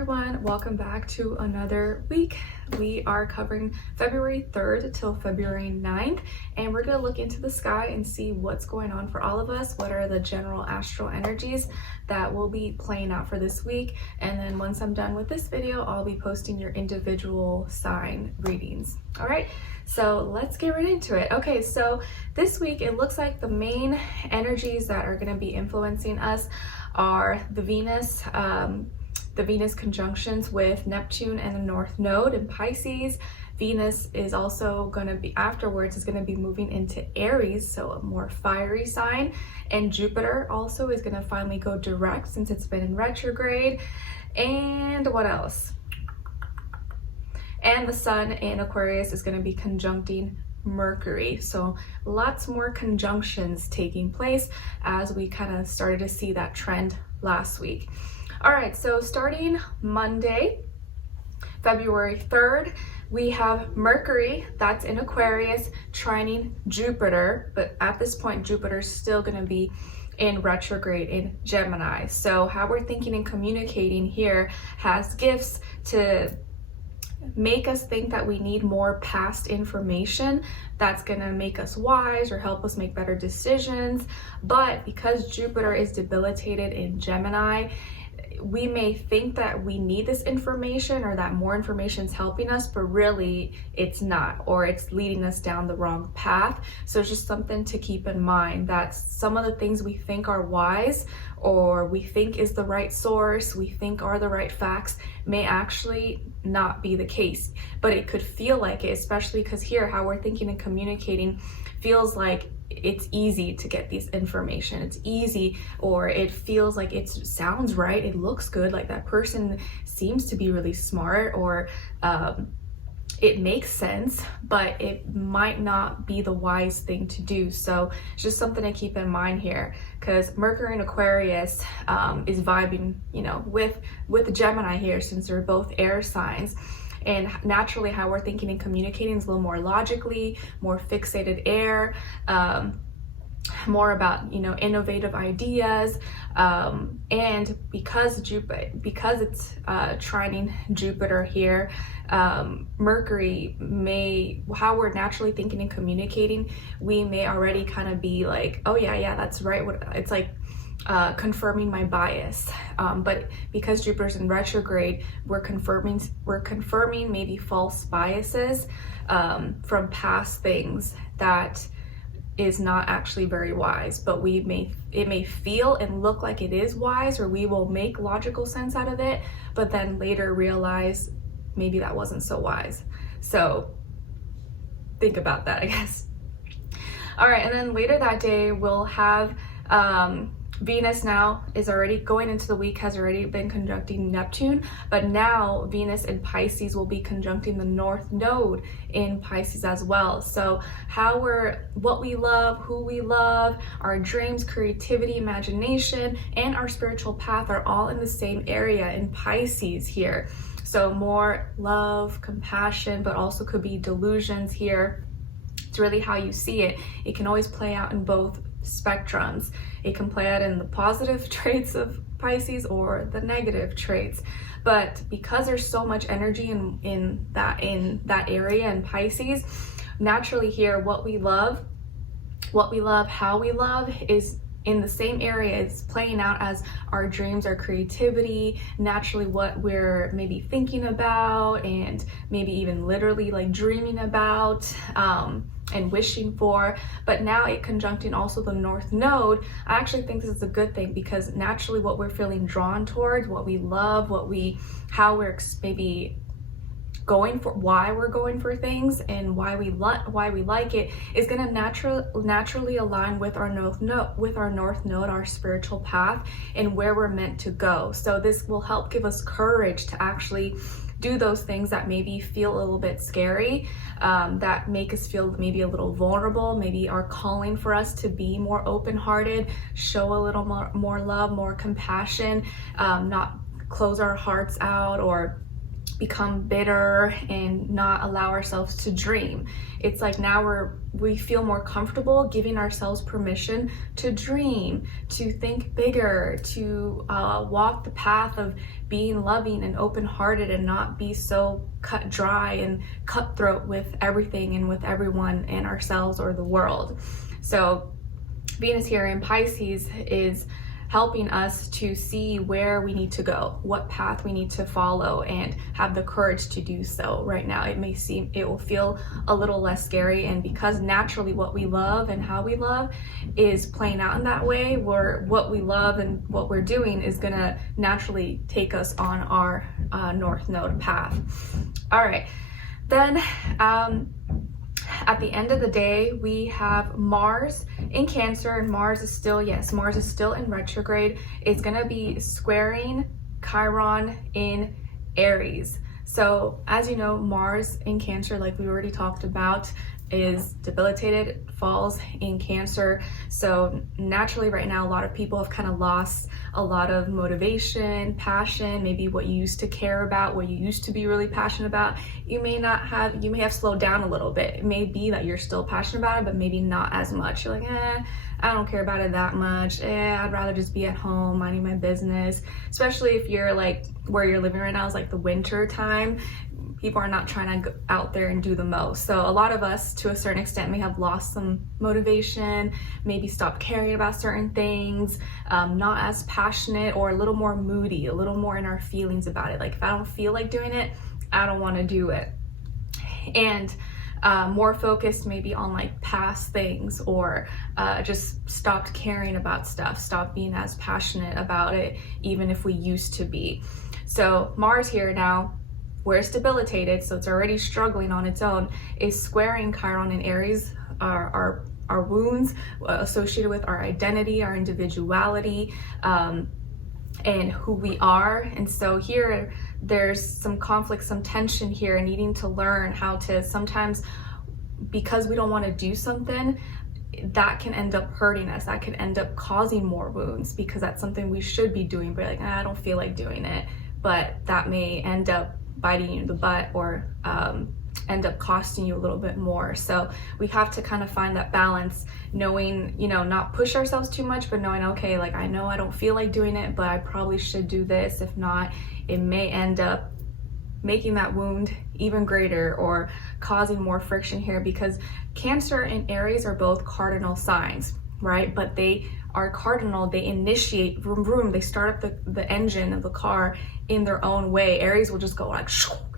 everyone, welcome back to another week. We are covering February 3rd till February 9th, and we're going to look into the sky and see what's going on for all of us. What are the general astral energies that will be playing out for this week? And then once I'm done with this video, I'll be posting your individual sign readings. All right, so let's get right into it. Okay, so this week it looks like the main energies that are going to be influencing us are the Venus conjunctions with Neptune and the North Node in Pisces. Venus is also going to be, afterwards, is going to be moving into Aries, so a more fiery sign. And Jupiter also is going to finally go direct since it's been in retrograde. And what else? And the Sun in Aquarius is going to be conjuncting Mercury. So lots more conjunctions taking place as we kind of started to see that trend last week. All right, so starting Monday, February 3rd, we have Mercury, that's in Aquarius, trining Jupiter, but at this point, Jupiter's still gonna be in retrograde in Gemini. So how we're thinking and communicating here has gifts to make us think that we need more past information that's going to make us wise or help us make better decisions. But because Jupiter is debilitated in Gemini, we may think that we need this information or that more information is helping us, but really it's not, or it's leading us down the wrong path. So it's just something to keep in mind that some of the things we think are wise or we think is the right source, we think are the right facts, may actually not be the case. But it could feel like it, especially because here how we're thinking and communicating feels like it's easy to get this information. It's easy, or it feels like it sounds right, it looks good, like that person seems to be really smart, or it makes sense, but it might not be the wise thing to do. So it's just something to keep in mind here, because Mercury in Aquarius is vibing, with Gemini here, since they're both air signs. And naturally how we're thinking and communicating is a little more logically, more fixated air, more about, innovative ideas. And because it's trining Jupiter here, Mercury how we're naturally thinking and communicating, we may already kind of be like, oh yeah, that's right. It's like, confirming my bias, but because Jupiter's in retrograde, we're confirming maybe false biases from past things that is not actually very wise, but it may feel and look like it is wise, or we will make logical sense out of it, but then later realize maybe that wasn't so wise. So think about that, I guess. All right, and then later that day we'll have Venus now is already going into the week, has already been conjuncting Neptune, but now Venus in Pisces will be conjuncting the North Node in Pisces as well. So what we love, who we love, our dreams, creativity, imagination, and our spiritual path are all in the same area in Pisces here. So more love, compassion, but also could be delusions here. It's really how you see it. It can always play out in both spectrums. It can play out in the positive traits of Pisces or the negative traits. But because there's so much energy in that area in Pisces, naturally here what we love, how we love is in the same area. It's playing out as our dreams, our creativity, naturally what we're maybe thinking about and maybe even literally like dreaming about and wishing for. But now it conjuncting also the North Node, I actually think this is a good thing, because naturally what we're feeling drawn towards, what we love, how we're maybe going for, why we're going for things and why we like it, is going to naturally align with our North Node, our spiritual path, and where we're meant to go. So this will help give us courage to actually do those things that maybe feel a little bit scary, that make us feel maybe a little vulnerable, maybe are calling for us to be more open-hearted, show a little more love, more compassion, not close our hearts out or become bitter and not allow ourselves to dream. It's like now we feel more comfortable giving ourselves permission to dream, to think bigger, to walk the path of being loving and open-hearted and not be so cut dry and cutthroat with everything and with everyone and ourselves or the world. So Venus here in Pisces is helping us to see where we need to go, what path we need to follow, and have the courage to do so. Right now it will feel a little less scary, and because naturally what we love and how we love is playing out in that way, where what we love and what we're doing is gonna naturally take us on our North Node path. All right, then at the end of the day, we have Mars in Cancer, and Mars is still in retrograde. It's gonna be squaring Chiron in Aries. So as you know, Mars in Cancer, like we already talked about, is debilitated, falls in Cancer. So naturally right now, a lot of people have kind of lost a lot of motivation, passion, maybe what you used to care about, what you used to be really passionate about. You may have slowed down a little bit. It may be that you're still passionate about it, but maybe not as much. You're like, I don't care about it that much. I'd rather just be at home minding my business. Especially if you're like where you're living right now is like the winter time. People are not trying to go out there and do the most. So a lot of us, to a certain extent, may have lost some motivation, maybe stopped caring about certain things, not as passionate, or a little more moody, a little more in our feelings about it. Like if I don't feel like doing it, I don't want to do it. And more focused maybe on like past things, or just stopped caring about stuff, stopped being as passionate about it, even if we used to be. So Mars here now, where it's debilitated, so it's already struggling on its own, is squaring Chiron in Aries, our wounds associated with our identity, our individuality, and who we are. And so here there's some conflict, some tension here, needing to learn how to, sometimes because we don't want to do something, that can end up hurting us, that can end up causing more wounds, because that's something we should be doing, but like, I don't feel like doing it. But that may end up biting you in the butt, or end up costing you a little bit more. So we have to kind of find that balance, knowing, not push ourselves too much, but knowing, okay, like I know I don't feel like doing it, but I probably should do this. If not, it may end up making that wound even greater or causing more friction here, because Cancer and Aries are both cardinal signs, right? But they are cardinal, they initiate vroom vroom, they start up the engine of the car in their own way. Aries will just go like,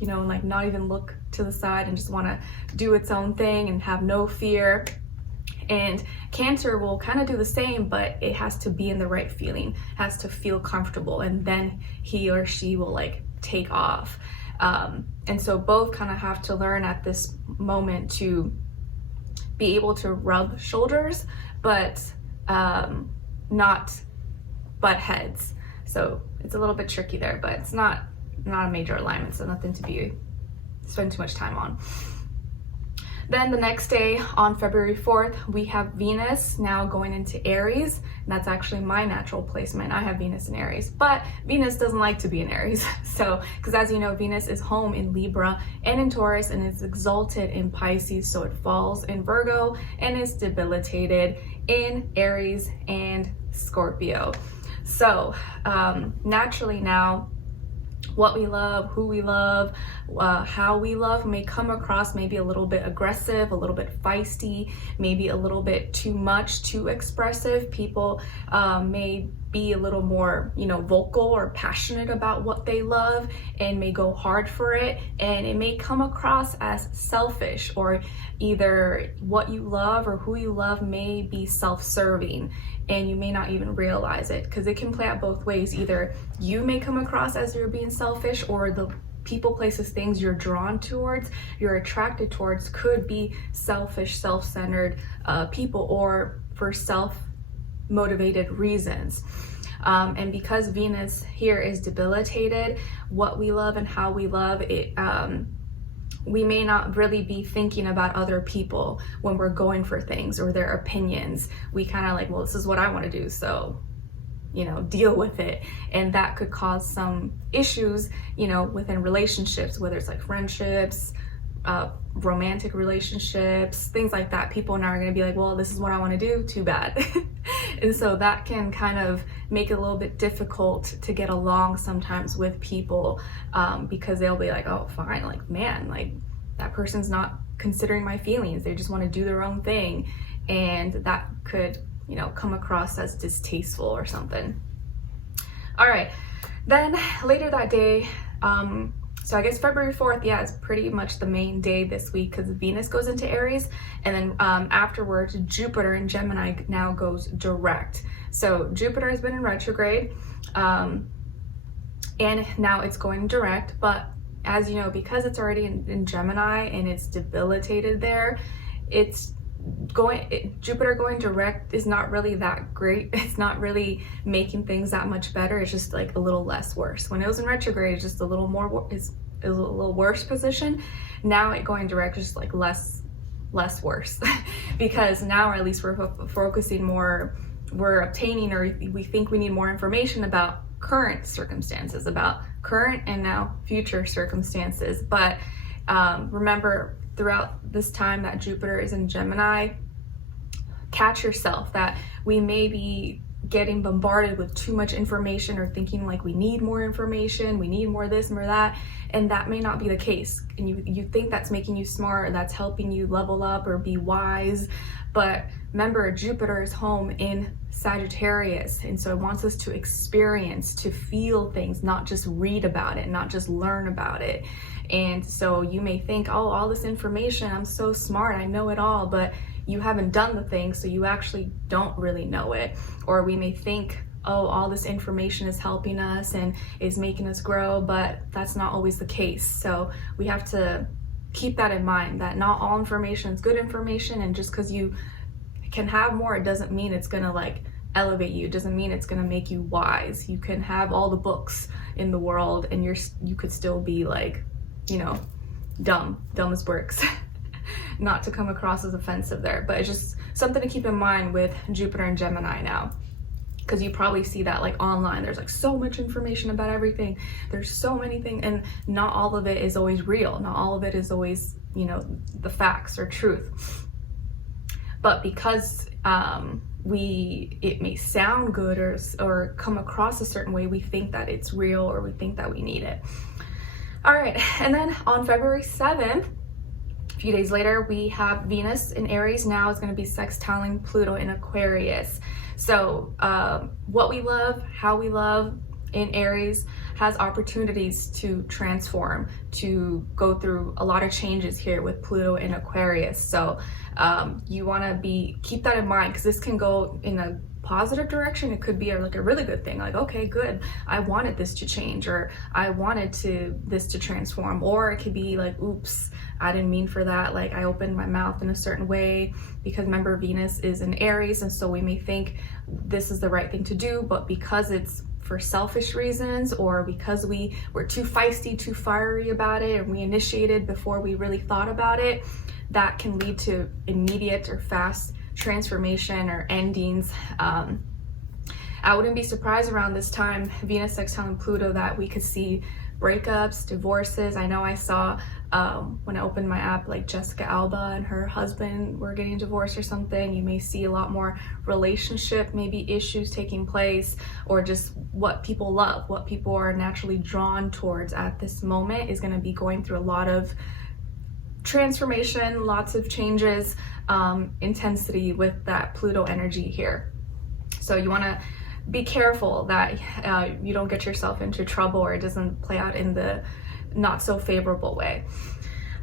and like not even look to the side and just want to do its own thing and have no fear. And Cancer will kind of do the same, but it has to be in the right feeling, has to feel comfortable, and then he or she will like take off. And so both kind of have to learn at this moment to be able to rub shoulders, but not butt heads. So it's a little bit tricky there, but it's not a major alignment, so nothing to spend too much time on. Then the next day, on February 4th, we have Venus now going into Aries, and that's actually my natural placement. I have Venus in Aries, but Venus doesn't like to be in Aries. So, because as you know, Venus is home in Libra and in Taurus, and it's exalted in Pisces, so it falls in Virgo and is debilitated in Aries and Scorpio. So, naturally now, what we love, who we love, how we love may come across maybe a little bit aggressive, a little bit feisty, maybe a little bit too much, too expressive. People may be a little more, vocal or passionate about what they love and may go hard for it. And it may come across as selfish, or either what you love or who you love may be self-serving, and you may not even realize it, because it can play out both ways. Either you may come across as you're being selfish, or the people, places, things you're drawn towards, you're attracted towards, could be selfish, self-centered people, or for self-motivated reasons. And because Venus here is debilitated, what we love and how we love it, we may not really be thinking about other people when we're going for things or their opinions. We kind of like, well, this is what I want to do, so deal with it. And that could cause some issues, within relationships, whether it's like friendships, romantic relationships, things like that. People now are going to be like, well, this is what I want to do, too bad. And so that can kind of make it a little bit difficult to get along sometimes with people, because they'll be like, oh, fine, like, man, like, that person's not considering my feelings. They just want to do their own thing. And that could, you know, come across as distasteful or something. All right, then later that day, so I guess February 4th, yeah, is pretty much the main day this week because Venus goes into Aries, and then afterwards, Jupiter in Gemini now goes direct. So Jupiter has been in retrograde, and now it's going direct, but as you know, because it's already in Gemini and it's debilitated there, Jupiter going direct is not really that great. It's not really making things that much better. It's just like a little less worse. When it was in retrograde, it's just a little more, is a little worse position. Now it going direct is just like less worse because now, or at least we're focusing more, we're obtaining, or we think we need more information about current circumstances, about current and now future circumstances. But remember, throughout this time that Jupiter is in Gemini, catch yourself that we may be getting bombarded with too much information or thinking like we need more information, we need more this, more that, and that may not be the case. And you think that's making you smart, or that's helping you level up or be wise. But remember, Jupiter is home in Sagittarius, and so it wants us to experience, to feel things, not just read about it, not just learn about it. And so you may think, oh, all this information, I'm so smart, I know it all, but you haven't done the thing, so you actually don't really know it. Or we may think, oh, all this information is helping us and is making us grow, but that's not always the case. So we have to keep that in mind, that not all information is good information, and just because you can have more, it doesn't mean it's gonna like elevate you. It doesn't mean it's gonna make you wise. You can have all the books in the world and you could still be like, you know, dumb as bricks. Not to come across as offensive there, but it's just something to keep in mind with Jupiter and Gemini now, because you probably see that like online, there's like so much information about everything, there's so many things, and not all of it is always real, not all of it is always, you know, the facts or truth. But because it may sound good or come across a certain way, we think that it's real, or we think that we need it. All right, and then on February 7th, a few days later, we have Venus in Aries now is going to be sextiling Pluto in Aquarius. So what we love, how we love in Aries has opportunities to transform, to go through a lot of changes here with Pluto in Aquarius. So you want to keep that in mind, because this can go in a positive direction. It could be like a really good thing, like, okay, good, I wanted this to change, or I wanted this to transform. Or it could be like, oops, I didn't mean for that, like I opened my mouth in a certain way, because remember, Venus is in Aries, and so we may think this is the right thing to do, but because it's for selfish reasons, or because we were too feisty, too fiery about it, and we initiated before we really thought about it, that can lead to immediate or fast transformation or endings. I wouldn't be surprised around this time, Venus sextiling Pluto, that we could see breakups, divorces. I know I saw when I opened my app, like Jessica Alba and her husband were getting divorced or something. You may see a lot more relationship, maybe issues taking place, or just what people love, what people are naturally drawn towards at this moment is going to be going through a lot of transformation, lots of changes, intensity with that Pluto energy here. So you want to be careful that you don't get yourself into trouble, or it doesn't play out in the not so favorable way.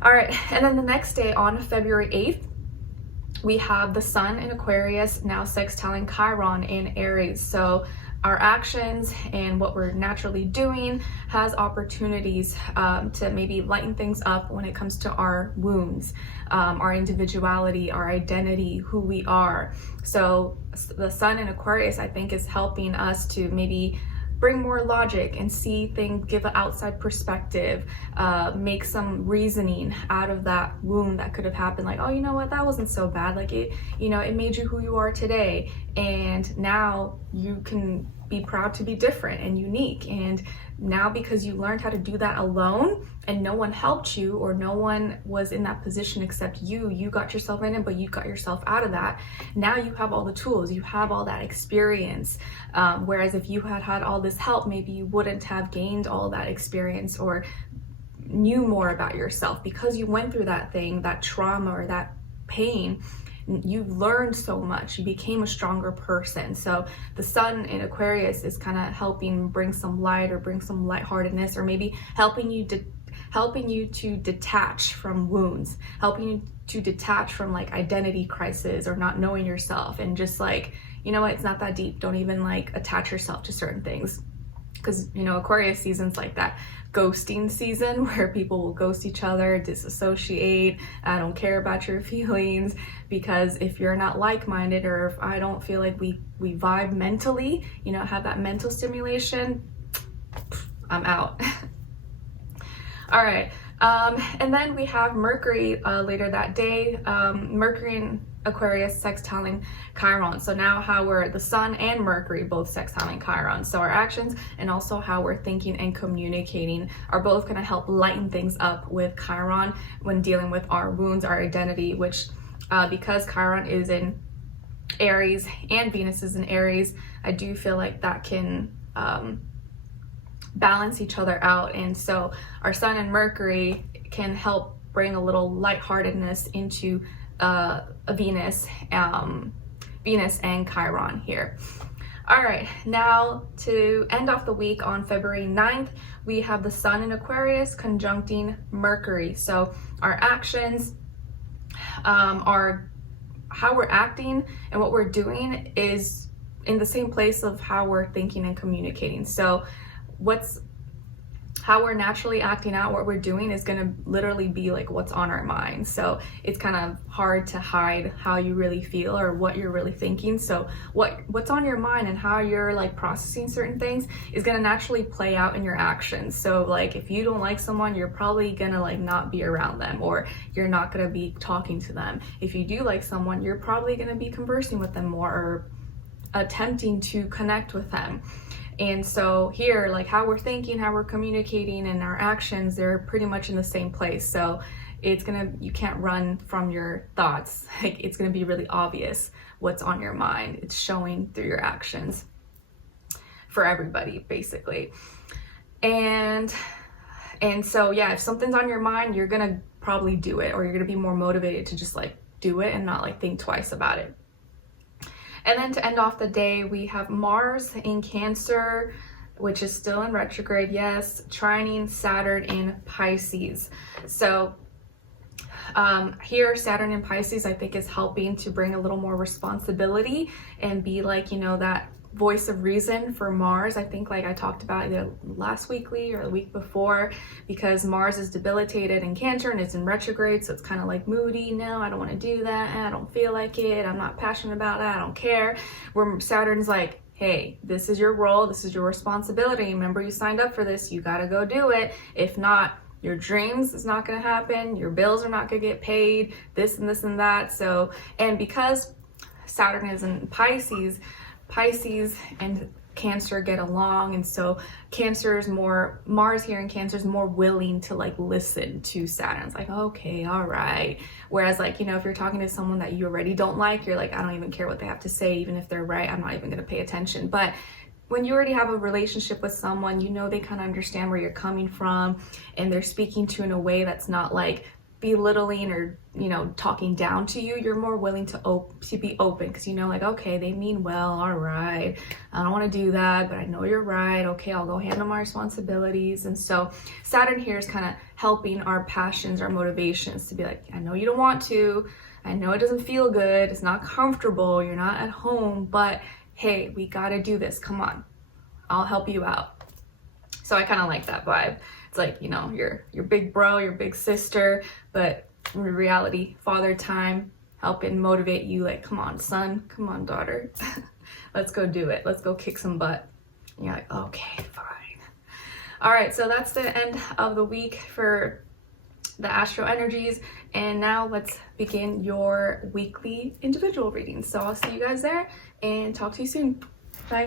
All right, and then the next day on February 8th, we have the Sun in Aquarius now sextiling Chiron in Aries. So our actions and what we're naturally doing has opportunities to maybe lighten things up when it comes to our wounds, our individuality, our identity, who we are. So the Sun in Aquarius, I think, is helping us to maybe bring more logic and see things, give an outside perspective, make some reasoning out of that wound that could have happened. Like, oh, you know what, that wasn't so bad. Like it, you know, it made you who you are today. And now you can be proud to be different and unique. And now, because you learned how to do that alone and no one helped you, or no one was in that position except you got yourself in it, but you got yourself out of that. Now you have all the tools, you have all that experience. Whereas if you had had all this help, maybe you wouldn't have gained all that experience or knew more about yourself, because you went through that thing, that trauma or that pain. You learned so much, you became a stronger person. So the sun in Aquarius is kind of helping bring some light, or bring some lightheartedness, or maybe helping you to detach from wounds, helping you to detach from like identity crisis or not knowing yourself, and just like, you know what, it's not that deep. Don't even like attach yourself to certain things. Because, you know, Aquarius season's like that ghosting season where people will ghost each other, disassociate, I don't care about your feelings, because if you're not like-minded, or if I don't feel like we vibe mentally, you know, have that mental stimulation, I'm out. All right, and then we have Mercury later that day. Mercury in Aquarius sextiling Chiron. So now how we're, the sun and Mercury both sextiling Chiron. So our actions and also how we're thinking and communicating are both going to help lighten things up with Chiron when dealing with our wounds, our identity, which because Chiron is in Aries and Venus is in Aries, I do feel like that can balance each other out. And so our sun and Mercury can help bring a little lightheartedness into Venus and Chiron here. All right, now to end off the week on February 9th, we have the sun in Aquarius conjuncting Mercury. So our actions are how we're acting, and what we're doing is in the same place of how we're thinking and communicating. So how we're naturally acting out, what we're doing is going to literally be like what's on our mind. So it's kind of hard to hide how you really feel or what you're really thinking. So what's on your mind and how you're like processing certain things is going to naturally play out in your actions. So like if you don't like someone, you're probably going to like not be around them, or you're not going to be talking to them. If you do like someone, you're probably going to be conversing with them more, or attempting to connect with them. And so here, like how we're thinking, how we're communicating, and our actions, they're pretty much in the same place. So you can't run from your thoughts. Like it's gonna be really obvious what's on your mind. It's showing through your actions for everybody, basically. And so yeah, if something's on your mind, you're gonna probably do it, or you're gonna be more motivated to just like do it and not like think twice about it. And then to end off the day, we have Mars in Cancer, which is still in retrograde, yes, trining Saturn in Pisces. So here, Saturn in Pisces, I think, is helping to bring a little more responsibility and be like, you know, that voice of reason for Mars. I think like I talked about either last weekly or the week before, because Mars is debilitated in Cancer and it's in retrograde, so it's kind of like moody. No, I don't want to do that. I don't feel like it. I'm not passionate about that. I don't care. Where Saturn's like, hey, this is your role. This is your responsibility. Remember, you signed up for this. You got to go do it. If not, your dreams is not going to happen. Your bills are not going to get paid. This and this and that. So, and because Saturn is in Pisces and Cancer get along, and so Mars here in Cancer is more willing to like listen to Saturn. It's like, okay, all right. Whereas like, you know, if you're talking to someone that you already don't like, you're like, I don't even care what they have to say, even if they're right, I'm not even going to pay attention. But when you already have a relationship with someone, you know, they kind of understand where you're coming from, and they're speaking to you in a way that's not like belittling or, you know, talking down to you. You're more willing to be open, because you know, like, okay, they mean well, all right, I don't want to do that, but I know you're right, okay, I'll go handle my responsibilities. And so Saturn here is kind of helping our passions, our motivations to be like, I know you don't want to, I know it doesn't feel good, it's not comfortable, you're not at home, but hey, we got to do this, come on, I'll help you out. So I kind of like that vibe. It's like, you know, your big bro, your big sister, but in reality, father time, helping motivate you, like, come on, son, come on, daughter, let's go do it. Let's go kick some butt. And you're like, okay, fine. All right, so that's the end of the week for the astro energies. And now let's begin your weekly individual readings. So I'll see you guys there and talk to you soon. Bye.